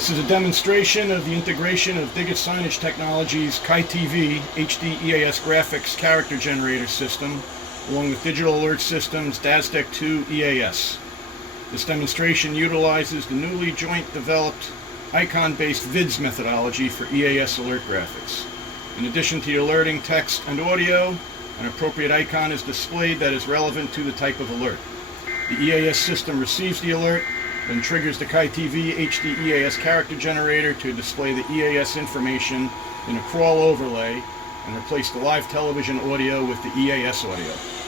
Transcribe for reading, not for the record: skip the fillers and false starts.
This is a demonstration of the integration of Digit Signage Technology's ChyTV HD EAS graphics character generator system, along with Digital Alert Systems DASDEC 2 EAS. This demonstration utilizes the newly joint developed icon-based VIDS methodology for EAS alert graphics. In addition to the alerting text and audio, an appropriate icon is displayed that is relevant to the type of alert. The EAS system receives the alert, then triggers the ChyTV HD EAS character generator to display the EAS information in a crawl overlay and replace the live television audio with the EAS audio.